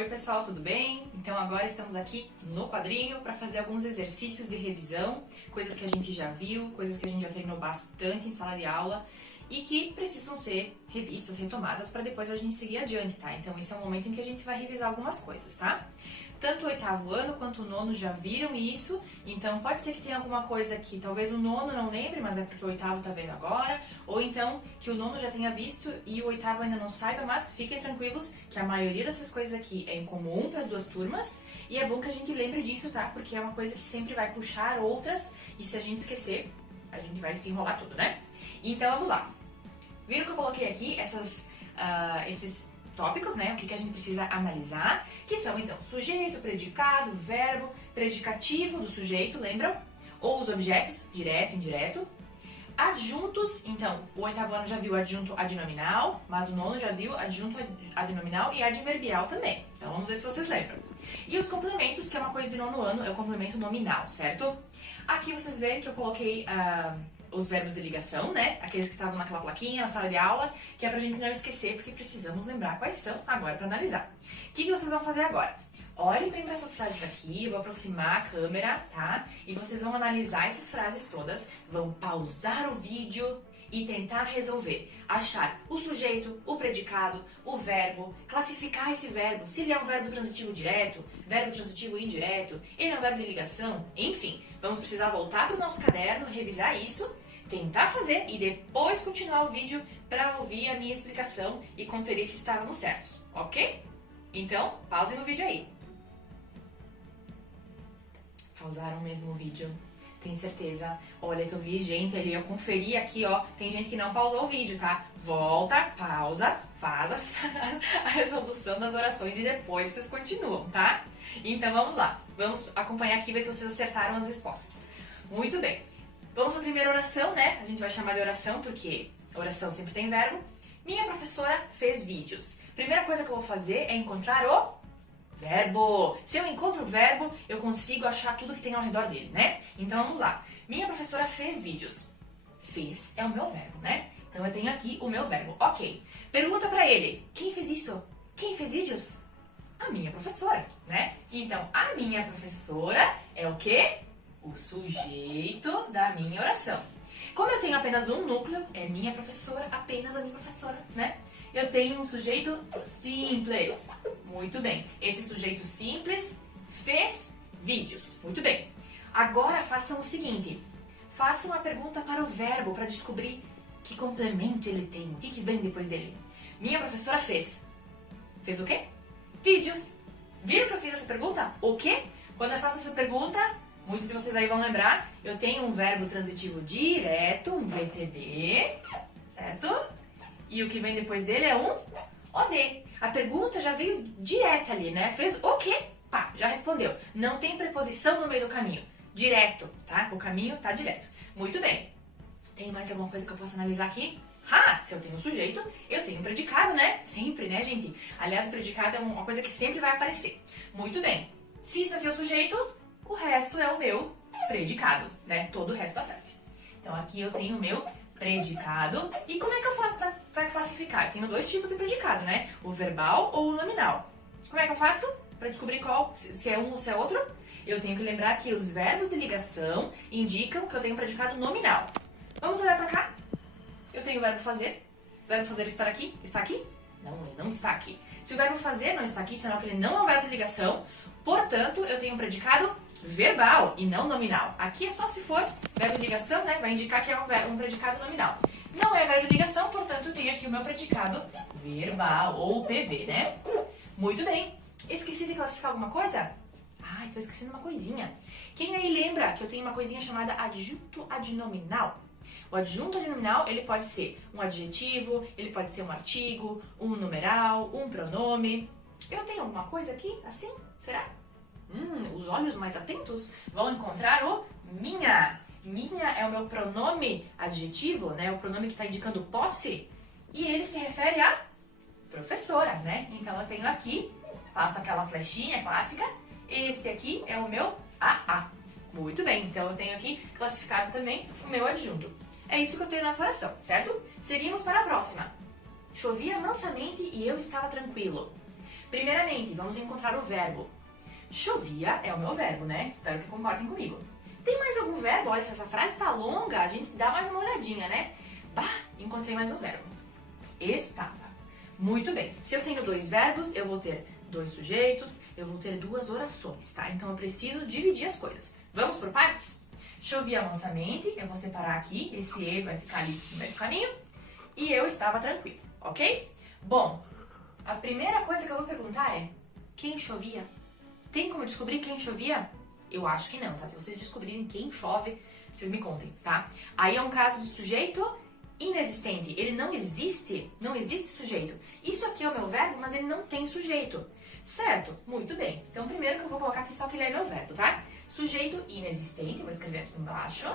Oi pessoal, tudo bem? Então agora estamos aqui no quadrinho para fazer alguns exercícios de revisão, coisas que a gente já viu, coisas que a gente já treinou bastante em sala de aula e que precisam ser revistas, retomadas para depois a gente seguir adiante, tá? Então esse é o momento em que a gente vai revisar algumas coisas, tá? Tanto o oitavo ano quanto o nono já viram isso, então pode ser que tenha alguma coisa que talvez o nono não lembre, mas é porque o oitavo tá vendo agora, ou então que o nono já tenha visto e o oitavo ainda não saiba, mas fiquem tranquilos que a maioria dessas coisas aqui é em comum para as duas turmas, e é bom que a gente lembre disso, tá? Porque é uma coisa que sempre vai puxar outras, e se a gente esquecer, a gente vai se enrolar tudo, né? Então vamos lá. Viram que eu coloquei aqui esses tópicos, né? O que a gente precisa analisar, que são, então, sujeito, predicado, verbo, predicativo do sujeito, lembram? Ou os objetos, direto, indireto. Adjuntos, então, o oitavo ano já viu adjunto adnominal, mas o nono já viu adjunto adnominal e adverbial também. Então, vamos ver se vocês lembram. E os complementos, que é uma coisa de nono ano, é o complemento nominal, certo? Aqui vocês veem que eu coloquei os verbos de ligação, né? Aqueles que estavam naquela plaquinha na sala de aula, que é pra gente não esquecer, porque precisamos lembrar quais são agora pra analisar. O que vocês vão fazer agora? Olhem bem para essas frases aqui, eu vou aproximar a câmera, tá? E vocês vão analisar essas frases todas, vão pausar o vídeo e tentar resolver. Achar o sujeito, o predicado, o verbo, classificar esse verbo, se ele é um verbo transitivo direto, verbo transitivo indireto, ele é um verbo de ligação, enfim. Vamos precisar voltar para o nosso caderno, revisar isso, tentar fazer e depois continuar o vídeo para ouvir a minha explicação e conferir se estávamos certos, ok? Então, pausem no vídeo aí. Pausaram mesmo o vídeo? Tem certeza? Olha que eu vi gente ali, eu conferi aqui, ó, tem gente que não pausou o vídeo, tá? Volta, pausa, faz a resolução das orações e depois vocês continuam, tá? Então vamos lá, vamos acompanhar aqui e ver se vocês acertaram as respostas. Muito bem, vamos para a primeira oração, né? A gente vai chamar de oração porque oração sempre tem verbo. Minha professora fez vídeos. Primeira coisa que eu vou fazer é encontrar o verbo. Se eu encontro o verbo, eu consigo achar tudo que tem ao redor dele, né? Então vamos lá. Minha professora fez vídeos. Fez é o meu verbo, né? Então eu tenho aqui o meu verbo. Ok. Pergunta pra ele. Quem fez isso? Quem fez vídeos? A minha professora, né? Então a minha professora é o quê? O sujeito da minha oração. Como eu tenho apenas um núcleo, é minha professora, apenas a minha professora, né? Eu tenho um sujeito simples. Muito bem. Esse sujeito simples fez vídeos. Muito bem. Agora façam o seguinte. Façam a pergunta para o verbo para descobrir que complemento ele tem. O que vem depois dele. Minha professora fez. Fez o quê? Vídeos. Viram que eu fiz essa pergunta? O quê? Quando eu faço essa pergunta, muitos de vocês aí vão lembrar, eu tenho um verbo transitivo direto, um VTD, certo? E o que vem depois dele é um OD. A pergunta já veio direta ali, né? Fez o quê? Pá, já respondeu. Não tem preposição no meio do caminho. Direto, tá? O caminho tá direto. Muito bem. Tem mais alguma coisa que eu posso analisar aqui? Se eu tenho um sujeito, eu tenho um predicado, né? Sempre, né, gente? Aliás, o predicado é uma coisa que sempre vai aparecer. Muito bem. Se isso aqui é o sujeito, o resto é o meu predicado, né? Todo o resto da frase. Então, aqui eu tenho o meu predicado. E como é que eu faço para classificar? Eu tenho dois tipos de predicado, né? O verbal ou o nominal. Como é que eu faço para descobrir qual, se é um ou se é outro? Eu tenho que lembrar que os verbos de ligação indicam que eu tenho um predicado nominal. Vamos olhar para cá. Eu tenho o verbo fazer. O verbo fazer está aqui? Está aqui? Não, ele não está aqui. Se o verbo fazer não está aqui, sinal que ele não é um verbo de ligação. Portanto, eu tenho um predicado verbal e não nominal. Aqui é só se for verbo de ligação, né? Vai indicar que é um predicado nominal. Não é verbo de ligação, portanto, eu tenho aqui o meu predicado verbal, ou PV, né? Muito bem. Esqueci de classificar alguma coisa? Tô esquecendo uma coisinha. Quem aí lembra que eu tenho uma coisinha chamada adjunto adnominal? O adjunto adnominal, ele pode ser um adjetivo, ele pode ser um artigo, um numeral, um pronome. Eu tenho alguma coisa aqui, assim? Será? Os olhos mais atentos vão encontrar o minha. Minha é o meu pronome adjetivo, né? O pronome que está indicando posse. E ele se refere a professora, né? Então eu tenho aqui, faço aquela flechinha clássica. Este aqui é o meu AA. Muito bem, então eu tenho aqui classificado também o meu adjunto. É isso que eu tenho nessa oração, certo? Seguimos para a próxima. Chovia mansamente e eu estava tranquilo. Primeiramente, vamos encontrar o verbo. Chovia é o meu verbo, né? Espero que concordem comigo. Tem mais algum verbo? Olha, se essa frase tá longa, a gente dá mais uma olhadinha, né? Bah, encontrei mais um verbo. Estava. Muito bem. Se eu tenho dois verbos, eu vou ter dois sujeitos, eu vou ter duas orações, tá? Então eu preciso dividir as coisas. Vamos por partes? Chovia mansamente, eu vou separar aqui, esse E vai ficar ali no meio do caminho, e eu estava tranquilo, ok? Bom, a primeira coisa que eu vou perguntar é, quem chovia? Tem como descobrir quem chovia? Eu acho que não, tá? Se vocês descobrirem quem chove, vocês me contem, tá? Aí é um caso do sujeito inexistente. Ele não existe sujeito. Isso aqui é o meu verbo, mas ele não tem sujeito. Certo? Muito bem. Então, primeiro que eu vou colocar aqui só que ele é meu verbo, tá? Sujeito inexistente, vou escrever aqui embaixo.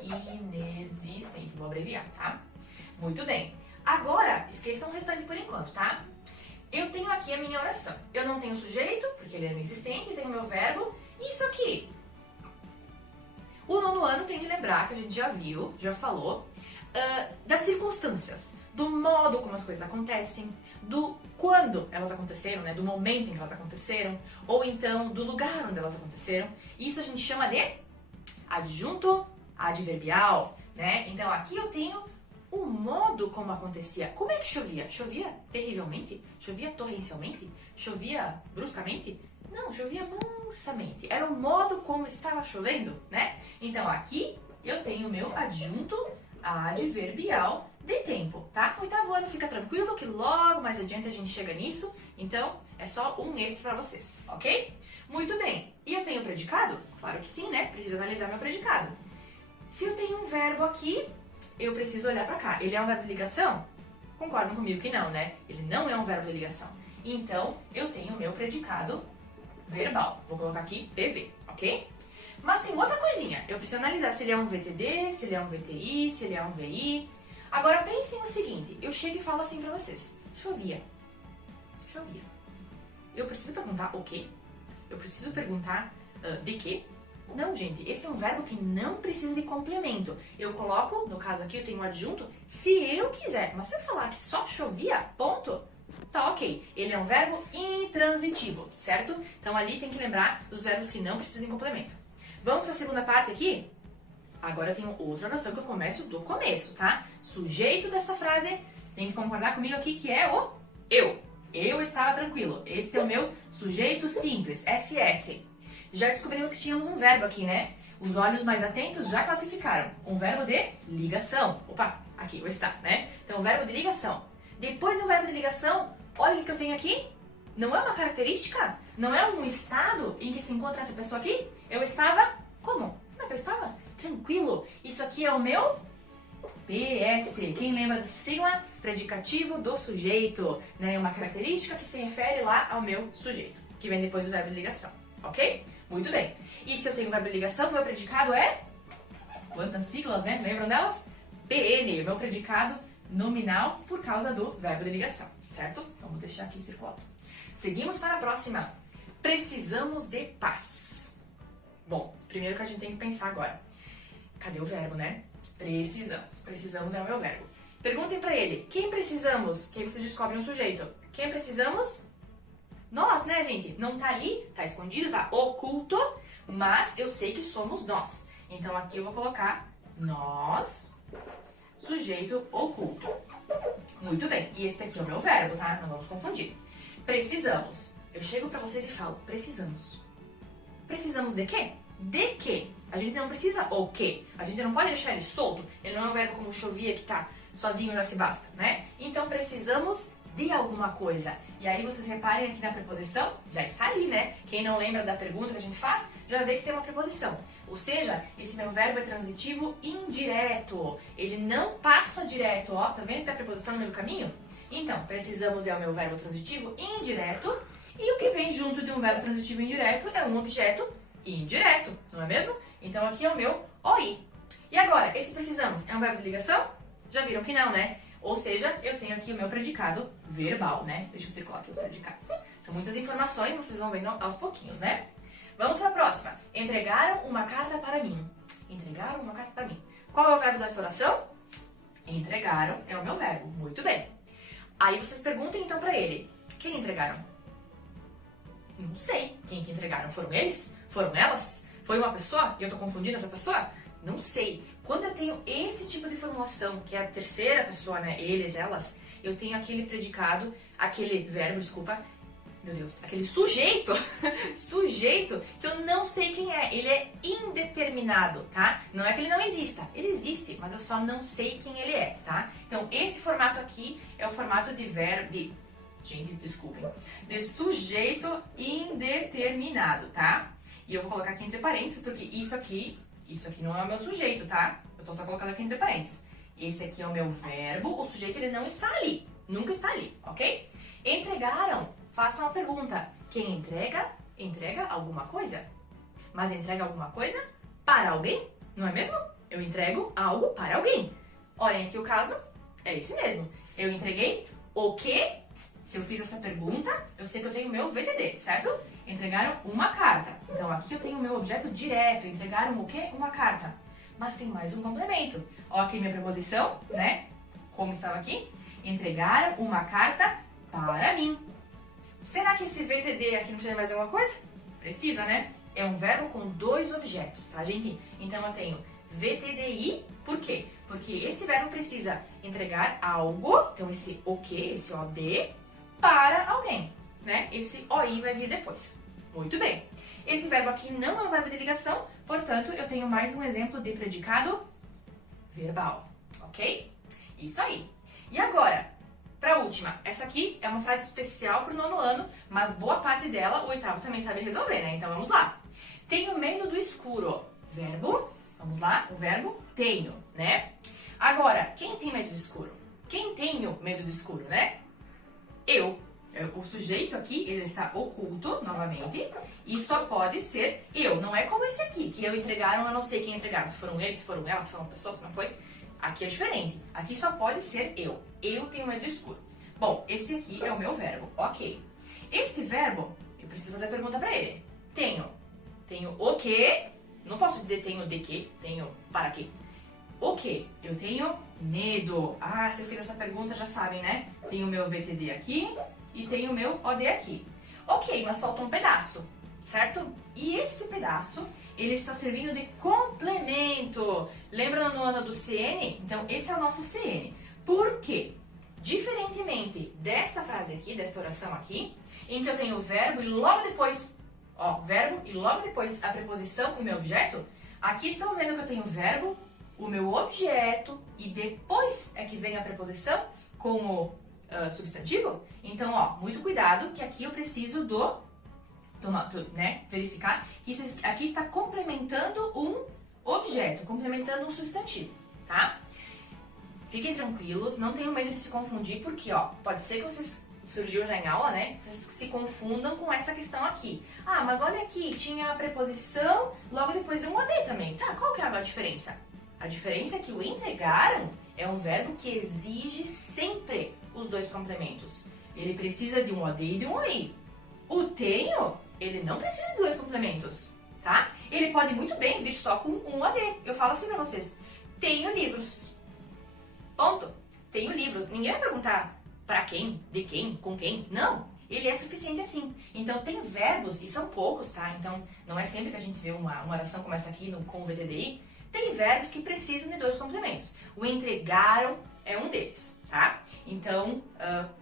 Inexistente, vou abreviar, tá? Muito bem. Agora, esqueçam o restante por enquanto, tá? Eu tenho aqui a minha oração. Eu não tenho sujeito, porque ele é inexistente, tenho meu verbo. E isso aqui? O nono ano tem que lembrar, que a gente já viu, já falou, das circunstâncias, do modo como as coisas acontecem, do quando elas aconteceram, né? Do momento em que elas aconteceram, ou então do lugar onde elas aconteceram. Isso a gente chama de adjunto adverbial, né? Então aqui eu tenho o modo como acontecia. Como é que chovia? Chovia terrivelmente? Chovia torrencialmente? Chovia bruscamente? Não, chovia mansamente. Era o modo como estava chovendo, né? Então aqui eu tenho o meu adjunto adverbial de tempo, tá? Oitavo ano, fica tranquilo que logo mais adiante a gente chega nisso. Então é só um extra pra vocês, ok? Muito bem. E eu tenho predicado? Claro que sim, né? Preciso analisar meu predicado. Se eu tenho um verbo aqui, eu preciso olhar pra cá. Ele é um verbo de ligação? Concordam comigo que não, né? Ele não é um verbo de ligação. Então, eu tenho o meu predicado verbal. Vou colocar aqui PV, ok? Mas tem outra coisinha. Eu preciso analisar se ele é um VTD, se ele é um VTI, se ele é um VI. Agora, pensem no seguinte. Eu chego e falo assim pra vocês. Chovia. Chovia. Eu preciso perguntar o quê? Eu preciso perguntar de quê? Não, gente, esse é um verbo que não precisa de complemento. Eu coloco, no caso aqui eu tenho um adjunto, se eu quiser. Mas se eu falar que só chovia, ponto, tá ok. Ele é um verbo intransitivo, certo? Então ali tem que lembrar dos verbos que não precisam de complemento. Vamos para a segunda parte aqui? Agora eu tenho outra oração que eu começo do começo, tá? Sujeito dessa frase, tem que concordar comigo aqui que é o eu. Eu estava tranquilo. Esse é o meu sujeito simples, SS. Já descobrimos que tínhamos um verbo aqui, né? Os olhos mais atentos já classificaram. Um verbo de ligação. Opa, aqui, o estar, né? Então, verbo de ligação. Depois do verbo de ligação, olha o que eu tenho aqui. Não é uma característica? Não é um estado em que se encontra essa pessoa aqui? Eu estava... Como? Como é que eu estava? Tranquilo. Isso aqui é o meu... PS. Quem lembra dessa sigla? Predicativo do sujeito. Né? Uma característica que se refere lá ao meu sujeito, que vem depois do verbo de ligação. Ok? Muito bem. E se eu tenho verbo de ligação, meu predicado é... Quantas siglas, né? Lembram delas? PN, meu predicado nominal por causa do verbo de ligação, certo? Vamos deixar aqui circulado. Seguimos para a próxima. Precisamos de paz. Bom, primeiro que a gente tem que pensar agora. Cadê o verbo, né? Precisamos. Precisamos é o meu verbo. Perguntem para ele, quem precisamos? Que aí vocês descobrem o sujeito. Quem precisamos? Nós, né, gente? Não tá ali, tá escondido, tá oculto, mas eu sei que somos nós. Então aqui eu vou colocar nós, sujeito oculto. Muito bem. E esse aqui é o meu verbo, tá? Não vamos confundir. Precisamos. Eu chego pra vocês e falo, precisamos. Precisamos de quê? De quê? A gente não precisa o quê? A gente não pode deixar ele solto. Ele não é um verbo como chovia que tá sozinho já se basta, né? Então precisamos de alguma coisa. E aí vocês reparem aqui na preposição, já está ali, né? Quem não lembra da pergunta que a gente faz, já vê que tem uma preposição. Ou seja, esse meu verbo é transitivo indireto. Ele não passa direto, ó. Tá vendo que tem a preposição no meio do caminho? Então, precisamos é o meu verbo transitivo indireto. E o que vem junto de um verbo transitivo indireto é um objeto indireto, não é mesmo? Então aqui é o meu OI. E agora, esse precisamos é um verbo de ligação? Já viram que não, né? Ou seja, eu tenho aqui o meu predicado verbal, né? Deixa eu circular aqui os predicados. São muitas informações, vocês vão vendo aos pouquinhos, né? Vamos para a próxima. Entregaram uma carta para mim. Entregaram uma carta para mim. Qual é o verbo dessa oração? Entregaram é o meu verbo. Muito bem. Aí vocês perguntem então para ele. Quem entregaram? Não sei. Quem que entregaram? Foram eles? Foram elas? Foi uma pessoa e eu tô confundindo essa pessoa? Não sei. Quando eu tenho esse tipo de formulação, que é a terceira pessoa, né? Eles, elas, eu tenho aquele predicado, aquele verbo, desculpa, meu Deus, aquele sujeito, sujeito que eu não sei quem é. Ele é indeterminado, tá? Não é que ele não exista, ele existe, mas eu só não sei quem ele é, tá? Então, esse formato aqui é o formato de verbo, gente, desculpem, de sujeito indeterminado, tá? E eu vou colocar aqui entre parênteses, porque isso aqui não é o meu sujeito, tá? Eu tô só colocando aqui entre parênteses. Esse aqui é o meu verbo, o sujeito ele não está ali, nunca está ali, ok? Entregaram. Faça uma pergunta. Quem entrega, entrega alguma coisa. Mas entrega alguma coisa para alguém, não é mesmo? Eu entrego algo para alguém. Olhem aqui o caso, é esse mesmo. Eu entreguei o quê? Se eu fiz essa pergunta, eu sei que eu tenho o meu VTD, certo? Entregaram uma carta. Então aqui eu tenho o meu objeto direto. Entregaram o quê? Uma carta. Mas tem mais um complemento. Ó, aqui minha preposição, né? Como estava aqui. Entregaram uma carta para mim. Será que esse VTD aqui não precisa mais alguma coisa? Precisa, né? É um verbo com dois objetos, tá, gente? Então eu tenho VTDI, por quê? Porque este verbo precisa entregar algo, então esse o quê, esse OD, para alguém, né? Esse OI vai vir depois. Muito bem. Esse verbo aqui não é um verbo de ligação, portanto, eu tenho mais um exemplo de predicado verbal, ok? Isso aí. E agora, para a última, essa aqui é uma frase especial para o 9º ano, mas boa parte dela o 8º também sabe resolver, né? Então vamos lá. Tenho medo do escuro. Verbo, vamos lá, o verbo tenho, né? Agora, quem tem medo do escuro? Quem tenho medo do escuro, né? Eu. O sujeito aqui, ele está oculto, novamente, e só pode ser eu. Não é como esse aqui, que eu entregaram, eu não sei quem entregaram. Se foram eles, se foram elas, se foram pessoas, se não foi. Aqui é diferente. Aqui só pode ser eu. Eu tenho medo do escuro. Bom, esse aqui é o meu verbo. Ok. Este verbo, eu preciso fazer a pergunta pra ele. Tenho. Tenho o quê? Não posso dizer tenho de quê. Tenho para quê. O quê? Eu tenho medo. Ah, se eu fiz essa pergunta, já sabem, né? Tenho o meu VTD aqui e tenho o meu OD aqui. Ok, mas falta um pedaço, certo? E esse pedaço, ele está servindo de complemento. Lembra no ano do CN? Então, esse é o nosso CN. Por quê? Diferentemente dessa frase aqui, desta oração aqui, em que eu tenho o verbo e logo depois, ó, verbo e logo depois a preposição e o meu objeto, aqui estão vendo que eu tenho o verbo, o meu objeto e depois é que vem a preposição como substantivo. Então, ó, muito cuidado que aqui eu preciso verificar que isso aqui está complementando um objeto, complementando um substantivo, tá? Fiquem tranquilos, não tenham medo de se confundir, porque, ó, pode ser que vocês, surgiu já em aula, né, vocês se confundam com essa questão aqui. Ah, mas olha aqui, tinha a preposição, logo depois um OD também. Tá, qual que é a diferença? A diferença é que o entregaram é um verbo que exige sempre os dois complementos. Ele precisa de um OD e de um OI. O tenho, ele não precisa de dois complementos, tá? Ele pode muito bem vir só com um OD. Eu falo assim pra vocês, tenho livros. Ponto. Tenho livros. Ninguém vai perguntar pra quem, de quem, com quem. Não. Ele é suficiente assim. Então, tem verbos, e são poucos, tá? Então, não é sempre que a gente vê uma oração como essa aqui com o VTDI. Tem verbos que precisam de dois complementos. O entregaram é um deles, tá? Então,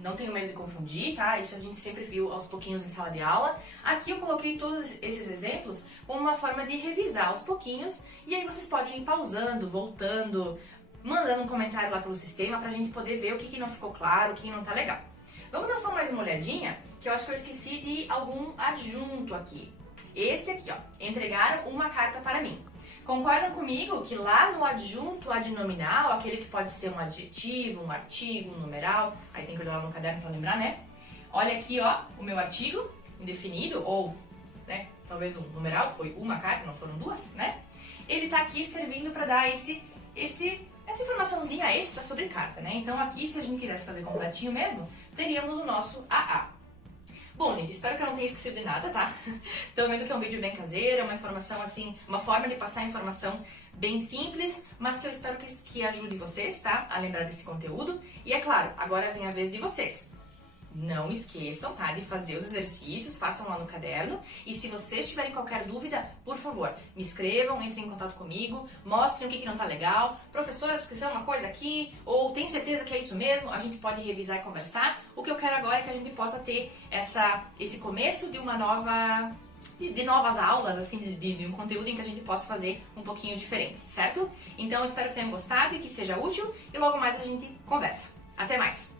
não tenho medo de confundir, tá? Isso a gente sempre viu aos pouquinhos em sala de aula. Aqui eu coloquei todos esses exemplos como uma forma de revisar aos pouquinhos. E aí vocês podem ir pausando, voltando, mandando um comentário lá pelo sistema pra gente poder ver o que não ficou claro, o que não tá legal. Vamos dar só mais uma olhadinha, que eu acho que eu esqueci de algum adjunto aqui. Esse aqui, ó, entregaram uma carta para mim. Concordam comigo que lá no adjunto adnominal, aquele que pode ser um adjetivo, um artigo, um numeral, aí tem que olhar lá no caderno para lembrar, né? Olha aqui, ó, o meu artigo indefinido, ou, né, talvez um numeral, foi uma carta, não foram duas, né? Ele tá aqui servindo para dar essa informaçãozinha extra sobre carta, né? Então aqui, se a gente quisesse fazer completinho mesmo, teríamos o nosso AA. Bom, gente, espero que eu não tenha esquecido de nada, tá? Estão vendo que é um vídeo bem caseiro, uma informação assim, uma forma de passar a informação bem simples, mas que eu espero que ajude vocês, tá? A lembrar desse conteúdo. E é claro, agora vem a vez de vocês. não esqueçam, tá, de fazer os exercícios, façam lá no caderno. E se vocês tiverem qualquer dúvida, por favor, me escrevam, entrem em contato comigo, mostrem o que não tá legal. Professora, esqueceu uma coisa aqui? Ou tem certeza que é isso mesmo? A gente pode revisar e conversar. O que eu quero agora é que a gente possa ter esse começo de uma nova... de novas aulas, assim, de um conteúdo em que a gente possa fazer um pouquinho diferente, certo? Então, espero que tenham gostado e que seja útil. E logo mais a gente conversa. Até mais!